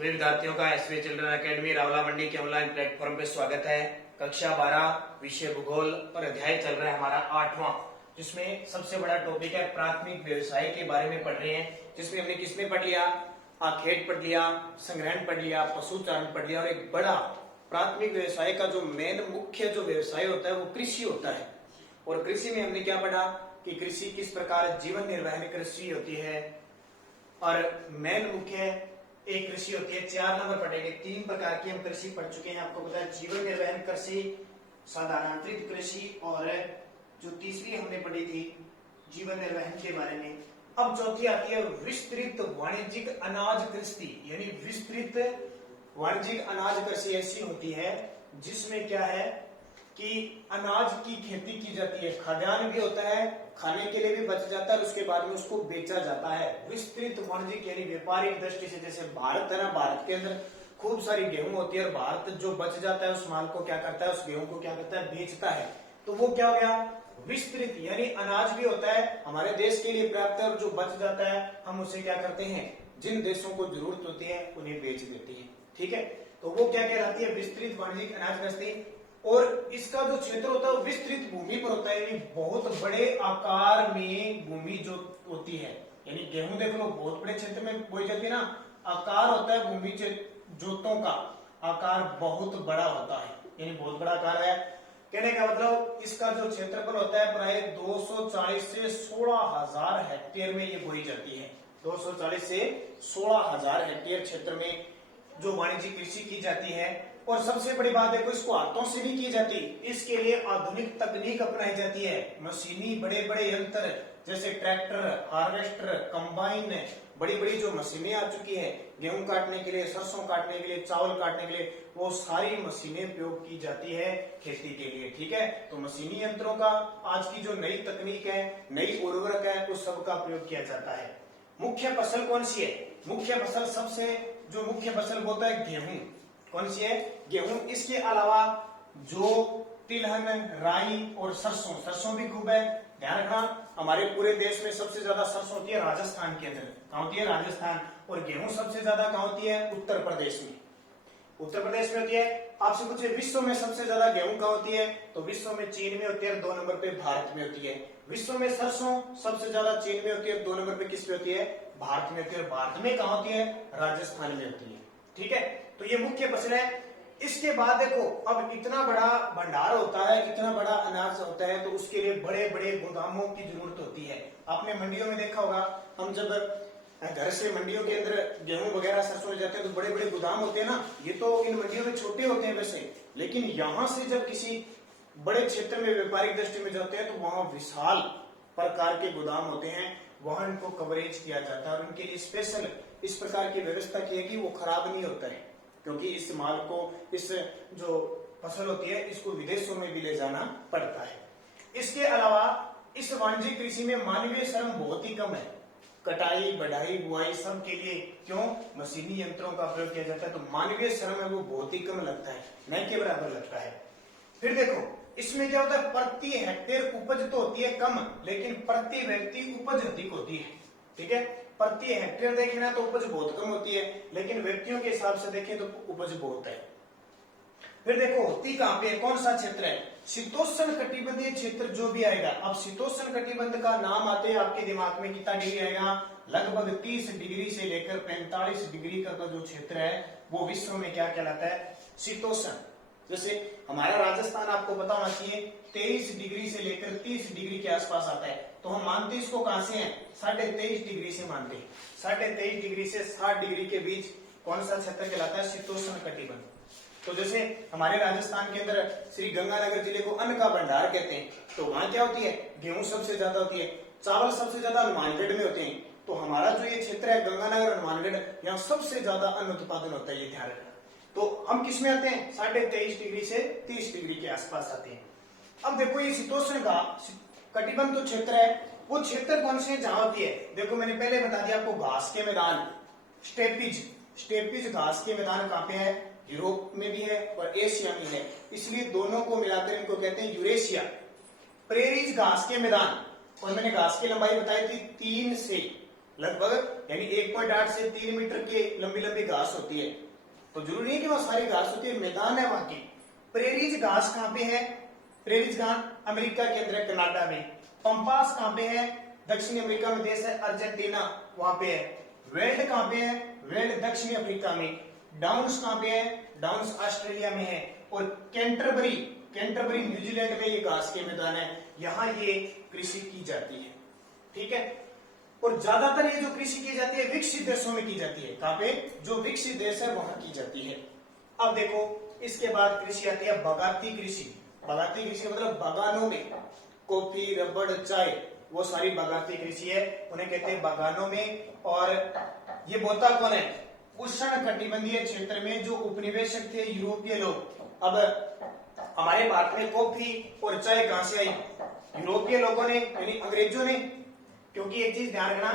सभी विद्यार्थियों का एसवी चिल्ड्रन एकेडमी रावला मंडी के ऑनलाइन प्लेटफॉर्म पे स्वागत है। कक्षा 12 विषय भूगोल और अध्याय चल रहा है हमारा 8वां, जिसमें सबसे बड़ा टॉपिक है प्राथमिक व्यवसाय के बारे में पढ़ रहे हैं। जिसमें हमने किसमें पढ़ लिया, आखेट पढ़ लिया, संग्रहण पढ़ लिया, पशुचारण पढ़ लिया और एक बड़ा प्राथमिक व्यवसाय का जो मेन मुख्य जो व्यवसाय होता है वो कृषि होता है। और कृषि में हमने क्या पढ़ा कि कृषि किस प्रकार जीवन निर्वाह कृषि होती है और मेन मुख्य एक कृषि होती है। 4 नंबर पढ़ेंगे। 3 प्रकार की हम कृषि पढ़ चुके हैं, आपको पता है, जीवन निर्वहन कृषि, साधारणीकृत कृषि और जो तीसरी हमने पढ़ी थी जीवन निर्वहन के बारे में। अब चौथी आती है विस्तृत वाणिज्यिक अनाज कृषि, यानी विस्तृत वाणिज्यिक अनाज कृषि ऐसी होती है जिसमें क्या है कि अनाज की खेती की जाती है, खाद्यान्न भी होता है, खाने के लिए भी बच जाता है और उसके बाद में उसको बेचा जाता है। विस्तृत वाणिज्यिक यानी व्यापारिक दृष्टि से, जैसे भारत है ना, भारत के अंदर खूब सारी गेहूं होती है और भारत जो बच जाता है उस माल को क्या करता है, उस गेहूं को क्या करता है, बेचता है। तो वो क्या हो गया, विस्तृत, यानी अनाज भी होता है हमारे देश के लिए पर्याप्त है और जो बच जाता है हम उसे क्या करते हैं, जिन देशों को जरूरत होती है उन्हें बेच देते हैं। ठीक है, तो वो क्या कहलाती है, विस्तृत वाणिज्यिक अनाज कृषि। और इसका जो क्षेत्र होता है वो विस्तृत भूमि पर होता है, यानी बहुत बड़े आकार में भूमि जो होती है, यानी गेहूं देख लो बहुत बड़े क्षेत्र में बोई जाती है ना, आकार होता है भूमि जोतों का आकार बहुत बड़ा होता है, यानी बहुत बड़ा आकार है। कहने का मतलब इसका जो क्षेत्रफल होता है प्राय 240 से 16,000 हेक्टेयर में ये बोई जाती है। 240 से 16,000 हेक्टेयर क्षेत्र में जो वाणिज्यिक कृषि की जाती है। और सबसे बड़ी बात देखो, इसको हाथों से नहीं की जाती, इसके लिए आधुनिक तकनीक अपनाई जाती है। मशीनी बड़े बड़े यंत्र जैसे ट्रैक्टर, हार्वेस्टर, कंबाइन, बड़ी बड़ी जो मशीनें आ चुकी है गेहूं काटने के लिए, सरसों काटने के लिए, चावल काटने के लिए, वो सारी मशीनें प्रयोग की जाती है खेती के लिए। ठीक है, तो मशीनी यंत्रों का आज की जो नई तकनीक है, नई उर्वरक है, उस सब का प्रयोग किया जाता है। मुख्य फसल कौन सी है, मुख्य फसल सबसे जो मुख्य फसल होता है गेहूं, कौन सी है, गेहूं। इसके अलावा जो तिलहन, राई और सरसों, सरसों भी खूब है। ध्यान रखना, हमारे पूरे देश में सबसे ज्यादा सरसों होती है राजस्थान के अंदर, कहां होती है, राजस्थान। और गेहूं सबसे ज्यादा कहां होती है, उत्तर प्रदेश में, उत्तर प्रदेश में होती है। आपसे पूछे विश्व में सबसे ज्यादा गेहूं कहां होती है, तो विश्व में चीन में होती है, 2 नंबर पे भारत में होती है। विश्व में सरसों सबसे ज्यादा चीन में होती है, 2 नंबर पे किस पे होती है, भारत में होती है। भारत में कहां होती है, राजस्थान में होती है। ठीक है, तो ये मुख्य फसल है। इसके बाद देखो, अब इतना बड़ा भंडार होता है, इतना बड़ा अनाज होता है, तो उसके लिए बड़े बड़े गोदामों की जरूरत होती है। आपने मंडियों में देखा होगा, हम जब घर से मंडियों के अंदर गेहूं वगैरह सरसों ले जाते हैं तो बड़े बड़े गोदाम होते हैं ना। ये तो इन मंडियों में छोटे होते हैं वैसे, लेकिन यहां से जब किसी बड़े क्षेत्र में व्यापारिक दृष्टि में जाते हैं तो वहां विशाल प्रकार के गोदाम होते हैं, वहां इनको कवरेज किया जाता है और उनके लिए स्पेशल इस प्रकार की व्यवस्था की है कि वो खराब नहीं होता है, क्योंकि इस माल को, इस जो फसल होती है, इसको विदेशों में भी ले जाना पड़ता है। इसके अलावा इस वाणिज्यिक कृषि में मानवीय श्रम बहुत ही कम है, कटाई, बढ़ाई, बुआई सब के लिए क्यों मशीनी यंत्रों का प्रयोग किया जाता है, तो मानवीय श्रम है वो बहुत ही कम लगता है, न के बराबर लगता है। फिर देखो इसमें क्या होता है, प्रति हेक्टेयर उपज तो होती है कम, लेकिन प्रति व्यक्ति उपज अधिक होती है। ठीक है, प्रति हेक्टेयर देखें ना तो उपज बहुत कम होती है, लेकिन व्यक्तियों के हिसाब से देखें तो उपज बहुत है। फिर देखो होती कहां पे, कौन सा क्षेत्र है, शीतोष्ण कटिबंधीय क्षेत्र जो भी आएगा। अब शीतोष्ण कटिबंध का नाम आते ही आपके दिमाग में कितना डिग्री आएगा, लगभग 30 डिग्री से लेकर 45 डिग्री का जो क्षेत्र है वो विश्व में क्या कहलाता है, शीतोष्ण। जैसे हमारा राजस्थान आपको पता होना चाहिए 23 डिग्री से लेकर 30 डिग्री के आसपास आता है, तो हम मानते इसको कहां से हैं, 23.5 डिग्री से मानते हैं। 23.5 डिग्री से 60 डिग्री के बीच कौन सा क्षेत्र कहलाता है, शीतोष्ण कटिबंध। तो जैसे हमारे राजस्थान के अंदर श्री गंगानगर जिले को अन्न का भंडार कहते हैं, तो वहां क्या होती है, गेहूं सबसे ज्यादा होती है, चावल सबसे ज्यादा हनुमानगढ़ में होते हैं। तो हमारा जो ये क्षेत्र है गंगानगर, हनुमानगढ़, यहाँ सबसे ज्यादा अन्न उत्पादन होता है, ये ध्यान रखना। तो हम किस में आते हैं, 23.5 डिग्री से 30 डिग्री के आसपास आते हैं। अब देखो ये शीतोष्ण का कटिबंध जो क्षेत्र है वो क्षेत्र कौन से जहां होती है, देखो मैंने पहले बता दिया आपको, घास के मैदान, स्टेपीज घास के मैदान कहां पे है, यूरोप में भी है और एशिया में है, इसलिए दोनों को मिलाकर इनको कहते हैं यूरेशिया। प्रेरीज घास के मैदान, और मैंने घास की लंबाई बताई थी 3 से लगभग यानी 1.8 से 3 मीटर की लंबी लंबी घास होती है। तो जरूरी नहीं कि वहां सारी घास होती है, मैदान है वहां की। प्रेरीज घास कहां पे है? प्रेरीज घास अमेरिका के अंदर कनाडा में। पंपास कहां पे है? दक्षिणी अमेरिका में देश है अर्जेंटीना, वहां पे है। वेल्ड कहां पे है? वेल्ड दक्षिणी अफ्रीका में। डाउन्स कहां पे है? डाउन्स ऑस्ट्रेलिया में है। और कैंटरबरी, कैंटरबरी न्यूजीलैंड में ये घास के मैदान है, यहाँ ये कृषि की जाती है। ठीक है। और ज्यादातर ये जो कृषि की जाती है विकसित देशों में की जाती है। कहां पे? जो विकसित देश है वहां की जाती है। अब देखो इसके बाद कृषि आती है बागाती कृषि। बागाती कृषि मतलब बागानों में कॉफी, रबड़, चाय, वो सारी बागाती कृषि है, उन्हें कहते हैं बागानों में। और ये बोता कौन है? उष्ण कटिबंधीय क्षेत्र में जो उपनिवेशक थे यूरोपीय लोग। अब हमारे भारत में कॉफी और चाय कहां से आई? यूरोपीय लोगों ने यानी अंग्रेजों ने। क्योंकि एक चीज ध्यान रखना,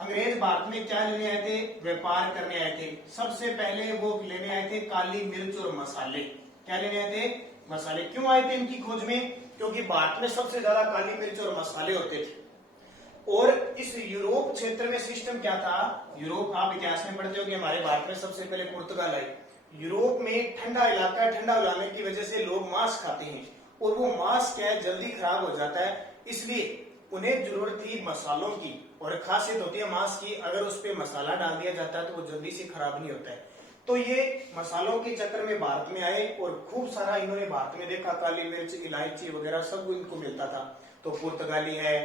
अंग्रेज भारत में क्या लेने आए थे? व्यापार करने आए थे। सबसे पहले वो लेने आए थे काली मिर्च और मसाले। क्या लेने आए थे? मसाले। क्यों आए थे इनकी खोज में? क्योंकि भारत में सबसे ज्यादा काली मिर्च और मसाले होते थे। और इस यूरोप क्षेत्र में सिस्टम क्या था? यूरोप, आप इतिहास में पढ़ते हो कि हमारे भारत में सबसे पहले पुर्तगाल आए। यूरोप में ठंडा इलाका है, ठंडा इलाके की वजह से लोग मांस खाते हैं, और वो मांस क्या है, जल्दी खराब हो जाता है। इसलिए उन्हें जरूरत थी मसालों की। और खासियत होती है मांस की, अगर उस पर मसाला डाल दिया जाता है तो वो जल्दी से खराब नहीं होता है। तो ये मसालों के चक्कर में भारत में आए और खूब सारा इन्होंने भारत में देखा, काली मिर्च, इलायची वगैरह सब इनको मिलता था। तो पुर्तगाली है,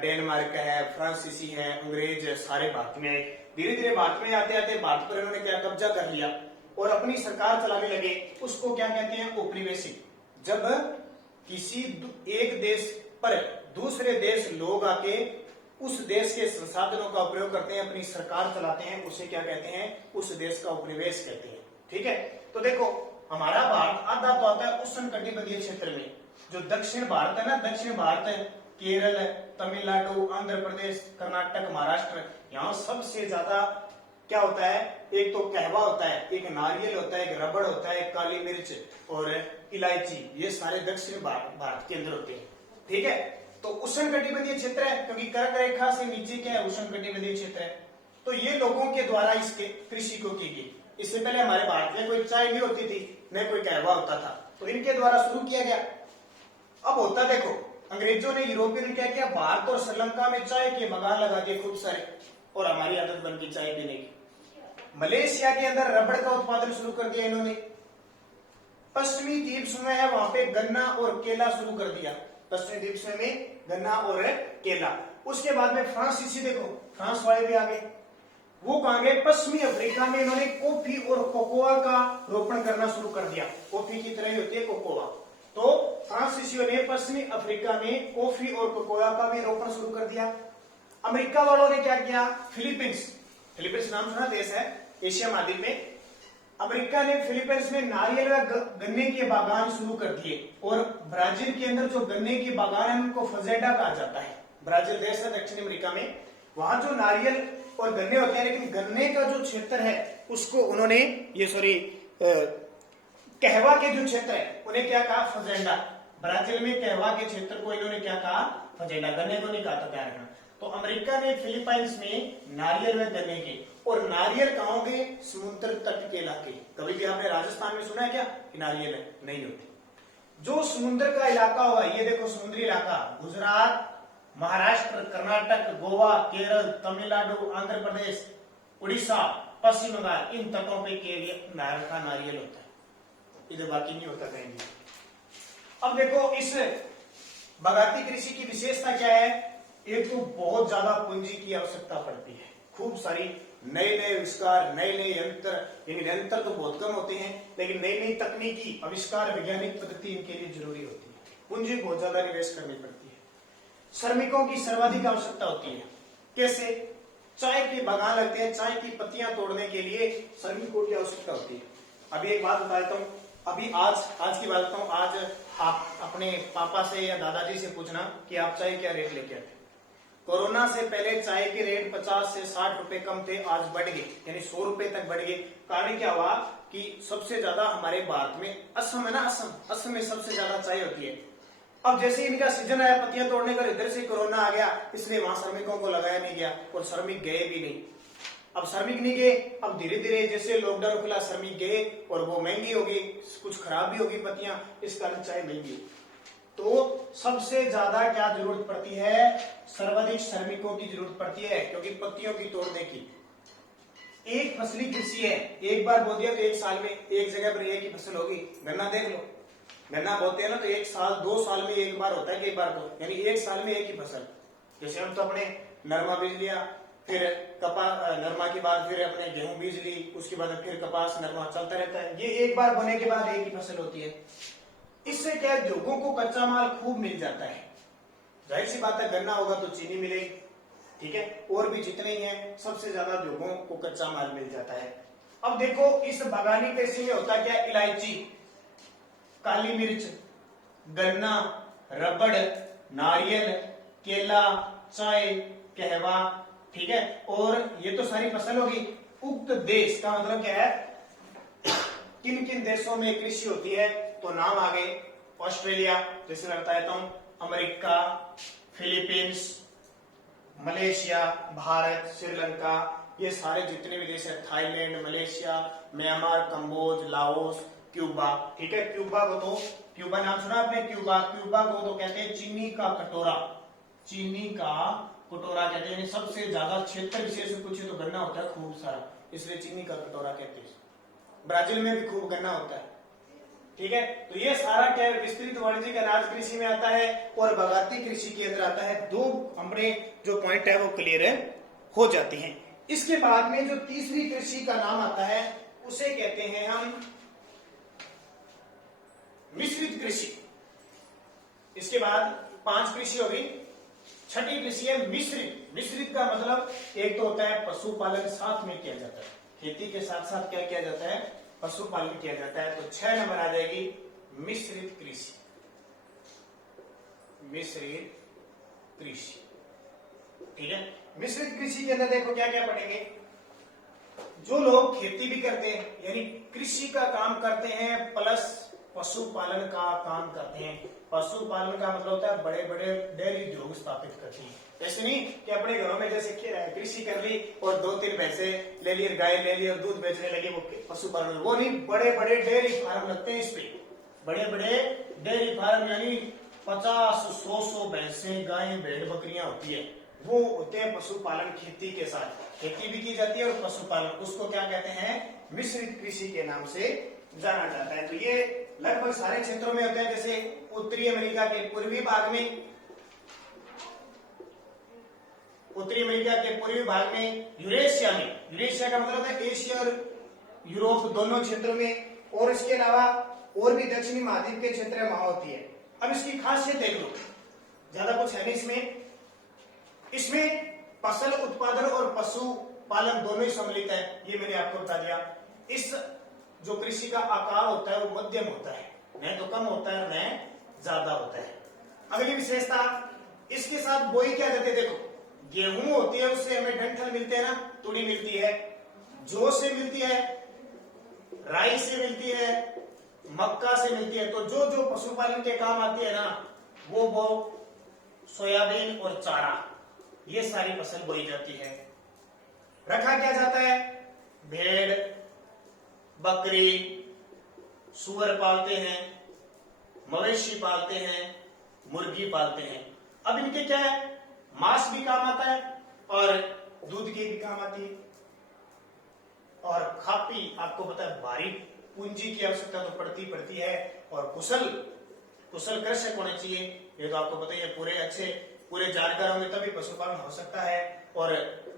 डेनमार्क है, फ्रांसीसी है, अंग्रेज है, सारे भारत में आए। धीरे धीरे भारत में आते आते भारत पर इन्होंने क्या कब्जा कर लिया और अपनी सरकार चलाने लगे। उसको क्या कहते हैं? औपनिवेशिक। जब किसी एक देश पर दूसरे देश लोग आके उस देश के संसाधनों का उपयोग करते हैं, अपनी सरकार चलाते हैं, उसे क्या कहते हैं? उस देश का उपनिवेश कहते हैं। ठीक है। तो देखो हमारा भारत आधा तो आता है उष्ण कटिबंधीय क्षेत्र में। जो दक्षिण भारत है ना, दक्षिण भारत है, केरल, तमिलनाडु, आंध्र प्रदेश, कर्नाटक, महाराष्ट्र, यहाँ सबसे ज्यादा क्या होता है? एक तो कहवा होता है, एक नारियल होता है, एक रबड़ होता है, काली मिर्च और इलायची, ये सारे दक्षिण भारत के अंदर होते हैं। ठीक है। तो उष्ण कटिबंधीय क्षेत्र है, क्योंकि कर्क रेखा से नीचे क्या है? उष्ण कटिबंधीय क्षेत्र है। तो ये लोगों के द्वारा इसके कृषि को की गई। इससे पहले हमारे भारत में कोई चाय नहीं होती थी, न कोई कहवा होता था, तो इनके द्वारा शुरू किया गया। अब होता देखो, अंग्रेजों ने, यूरोपियों ने क्या किया? भारत और श्रीलंका में चाय के बागान लगा दिए खूब सारे, और हमारी आदत बन गई चाय पीने की। मलेशिया के अंदर रबड़ का उत्पादन शुरू कर दिया इन्होंने। पश्चिमी द्वीप समूह है, वहां पे गन्ना और केला शुरू कर दिया। पश्चिमी द्वीप समूह में गन्ना और केला। उसके बाद में फ्रांसीसी, देखो फ्रांस वाले भी आ गए। वो कहां गए? पश्चिमी अफ्रीका में इन्होंने कॉफी और कोकोआ का रोपण करना शुरू कर दिया। कॉफी की तरह ही होती है कोकोआ। तो फ्रांसीसियों ने पश्चिमी अफ्रीका में कॉफी और कोकोआ का भी रोपण शुरू कर दिया। अमेरिका वालों ने क्या किया? फिलीपींस, फिलीपींस नाम सुना देश है एशिया महाद्वीप में। अमेरिका ने फिलीपींस में नारियल व गन्ने के बागान शुरू कर दिए। और ब्राजील के अंदर जो गन्ने के बागान है उनको फजेडा कहा जाता है। ब्राजील देश है दक्षिण अमेरिका में, वहां जो नारियल और गन्ने होते हैं, लेकिन गन्ने का जो क्षेत्र है उसको उन्होंने कहवा के जो क्षेत्र है उन्हें क्या कहा? फजेंडा। ब्राजील में कहवा के क्षेत्र को इन्होंने क्या कहा? फजेंडा। गन्ने को नहीं कहा था, ध्यान रखना। तो अमेरिका ने फिलीपाइंस में नारियल व गन्ने के, और नारियल कहां होंगे? समुद्र तट के इलाके। कभी भी आपने राजस्थान में सुना है क्या कि नारियल है? नहीं होती। जो समुद्र का इलाका होगा, ये देखो समुद्री इलाका, गुजरात, महाराष्ट्र, कर्नाटक, गोवा, केरल, तमिलनाडु, आंध्र प्रदेश, उड़ीसा, पश्चिम बंगाल, इन तटों पे नारियल होता है। इधर बाकी नहीं होता कहीं भी। अब देखो इस बागाती कृषि की विशेषता क्या है? एक तो बहुत ज्यादा पूंजी की आवश्यकता पड़ती है, खूब सारी नए नए आविष्कार, नए नए यंत्र, यानी यंत्र तो बहुत कम होते हैं, लेकिन नई नई तकनीकी आविष्कार, वैज्ञानिक पद्धति इनके लिए जरूरी होती है। पूंजी बहुत ज्यादा निवेश करनी पड़ती है। श्रमिकों की सर्वाधिक आवश्यकता होती है। कैसे? चाय के बागान लगते हैं, चाय की पत्तियां तोड़ने के लिए श्रमिकों की आवश्यकता होती है। अभी एक बात बताता हूँ, अभी आज की बात बताता हूँ। आज आप अपने पापा से या दादाजी से पूछना कि आप चाय क्या रेट लेके आते। कोरोना से पहले चाय के रेट 50 से 60 रुपए कम थे, आज बढ़ गए, यानी 100 रुपए तक बढ़ गए। कारण क्या हुआ कि सबसे ज्यादा हमारे भारत में असम है ना, असम में सबसे ज्यादा चाय होती है। अब जैसे इनका सीजन आया पत्तियां तोड़ने का, इधर से कोरोना आ गया, इसलिए वहां श्रमिकों को लगाया नहीं गया और श्रमिक गए भी नहीं। अब श्रमिक नहीं गए, अब धीरे धीरे जैसे लॉकडाउन खुला श्रमिक गए और वो महंगी होगी, कुछ खराब भी होगी पत्तियां, इस कारण चाय महंगी। तो सबसे ज्यादा क्या जरूरत पड़ती है, सर्वाधिक श्रमिकों की जरूरत पड़ती है, क्योंकि पत्तियों की तोड़ने की एक फसली कृषि है। एक बार बो दिया तो एक साल में एक जगह पर एक ही फसल होगी। गन्ना देख लो, गन्ना बोते हैं ना तो एक साल 2 साल में एक बार होता है कि एक बार तो, यानी एक साल में एक ही फसल। जैसे हम तो अपने नरमा बीज लिया, फिर कपास, नरमा के बाद फिर अपने गेहूं बीज ली, उसके बाद फिर कपास, नरमा चलता रहता है। ये एक बार बोने के बाद एक ही फसल होती है। इससे क्या है, लोगों को कच्चा माल खूब मिल जाता है। जाहिर सी बात है, गन्ना होगा तो चीनी मिलेगी, ठीक है, और भी जितने ही हैं सबसे ज्यादा लोगों को कच्चा माल मिल जाता है। अब देखो इस बागानी कृषि में होता क्या, इलायची, काली मिर्च, गन्ना, रबड़, नारियल, केला, चाय, कहवा, ठीक है, और ये तो सारी फसल होगी। उक्त देश का मतलब क्या है, किन किन देशों में कृषि होती है, तो नाम आ गए, ऑस्ट्रेलिया, जैसे मैं बताता हूं, America, Philippines, Malaysia, Bharat, Sri Lanka, ये सारे जितने भी देश है, थाईलैंड, मलेशिया, म्यांमार, कंबोज, लाओस, क्यूबा, ठीक है। क्यूबा को तो, क्यूबा नाम सुना आपने, क्यूबा, क्यूबा को तो कहते हैं चीनी का कटोरा, चीनी का कटोरा कहते हैं। सबसे ज्यादा क्षेत्र विशेष में पूछे तो गन्ना होता है खूब सारा, इसलिए चीनी का कटोरा कहते हैं। ब्राजील में भी खूब गन्ना होता है, ठीक है। तो ये सारा क्या है, विस्तृत वाणिज्यिक अनाज कृषि में आता है और बागायती कृषि के अंदर आता है। दो हमने जो पॉइंट है वो क्लियर हो जाती हैं। इसके बाद में जो तीसरी कृषि का नाम आता है उसे कहते हैं हम मिश्रित कृषि। इसके बाद 5 कृषि होगी, छठी कृषि है मिश्रित। मिश्रित का मतलब एक तो होता है पशुपालन साथ में किया जाता है, खेती के साथ साथ क्या किया जाता है, पशुपालन किया जाता है। तो 6 नंबर आ जाएगी मिश्रित कृषि, मिश्रित कृषि, ठीक है। मिश्रित कृषि के अंदर देखो क्या क्या पढ़ेंगे, जो लोग खेती भी करते हैं यानी कृषि का काम करते हैं प्लस पशुपालन का काम करते हैं। पशुपालन का मतलब होता है बड़े बड़े डेयरी उद्योग स्थापित करते हैं। ऐसे नहीं कि अपने घरों में जैसे कृषि कर ली और 2-3 भैंसे ले ली, गाय ले ली और दूध बेचने लगे, वो पशुपालन। वो नहीं, बड़े बड़े डेयरी फार्म लगते हैं इस पे, बड़े बड़े डेयरी फार्म, यानी 50-100 भैंसे, गाय, भेड़, बकरियां होती है, वो होते हैं पशुपालन। खेती के साथ खेती भी की जाती है और पशुपालन, उसको क्या कहते हैं, मिश्रित कृषि के नाम से जाना जाता है। तो ये लगभग सारे क्षेत्रों में होते हैं। जैसे उत्तरी अमेरिका के पूर्वी भाग में, उत्तरी अमेरिका के पूर्वी भाग में, यूरेशिया में, यूरेशिया का मतलब है एशिया और यूरोप दोनों क्षेत्रों में, और इसके अलावा और भी दक्षिणी महाद्वीप के क्षेत्र में वहां होती है। अब इसकी खासियत देख लो, ज्यादा कुछ है नहीं इसमें। इसमें फसल उत्पादन और पशु पालन दोनों ही सम्मिलित है, ये मैंने आपको बता दिया। इस जो कृषि का आकार होता है वो मध्यम होता है, न तो कम होता है न ज्यादा होता है। अगली विशेषता, इसके साथ बोई क्या देते हैं, देखो गेहूं होती है उससे हमें डंठल मिलते हैं ना, तुड़ी मिलती है, जौ से मिलती है, राई से मिलती है, मक्का से मिलती है। तो जो जो पशुपालन के काम आती है ना, वो सोयाबीन और चारा, ये सारी फसल बोई जाती है। रखा क्या जाता है, भेड़, बकरी, सुअर पालते हैं, मवेशी पालते हैं, मुर्गी पालते हैं। अब इनके क्या है, मांस भी काम आता है और दूध की भी काम आती है। और काफी आपको पता है भारी पूंजी की आवश्यकता तो पड़ती है, और कुशल कृषक होने चाहिए, ये तो आपको पता ही है। पूरे जानकार होंगे तभी पशुपालन हो सकता है। और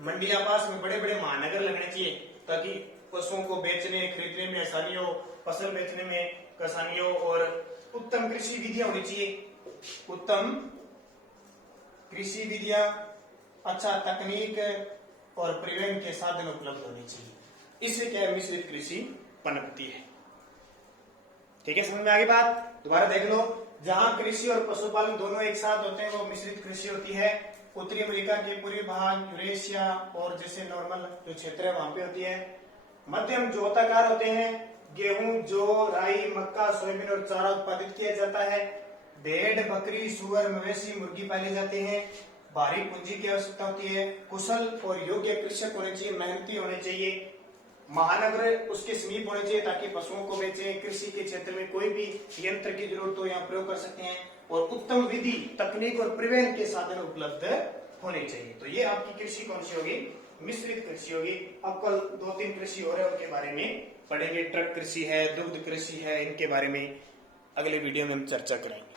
मंडियां पास में, बड़े बड़े महानगर लगने चाहिए ताकि पशुओं को बेचने खरीदने में आसानी हो, फसल बेचने में आसानी हो, और उत्तम कृषि विधियां होनी चाहिए, उत्तम कृषि विधियां, अच्छा तकनीक और परिवहन के साधन उपलब्ध होने चाहिए। इससे क्या है, मिश्रित कृषि पनपती है। ठीक है, समझ में आ गई बात। दोबारा देख लो, जहां कृषि और पशुपालन दोनों एक साथ होते हैं वो मिश्रित कृषि होती है। उत्तरी अमेरिका के पूर्वी भाग, यूरेशिया और जैसे नॉर्मल जो क्षेत्र है वहां पे होती है। मध्यम जोताकार होते हैं, गेहूं, जौ, राई, मक्का, सोयाबीन और चारा उत्पादित किया जाता है। भेड़, बकरी, सुअर, मवेशी, मुर्गी पाले जाते हैं। भारी पूंजी की आवश्यकता होती है। कुशल और योग्य कृषक होने चाहिए, मेहनती होने चाहिए। महानगर उसके समीप होने चाहिए ताकि पशुओं को बेचे। कृषि के क्षेत्र में कोई भी यंत्र की जरूरत हो यहाँ प्रयोग कर सकते हैं। और उत्तम विधि, तकनीक और परिवहन के साधन उपलब्ध होने चाहिए। तो ये आपकी कृषि कौन सी होगी? मिश्रित कृषि होगी। अब कल 2-3 कृषि हो रहे हैं, उनके बारे में पढ़ेंगे। ट्रक कृषि है, दुग्ध कृषि है, इनके बारे में अगले वीडियो में हम चर्चा करेंगे।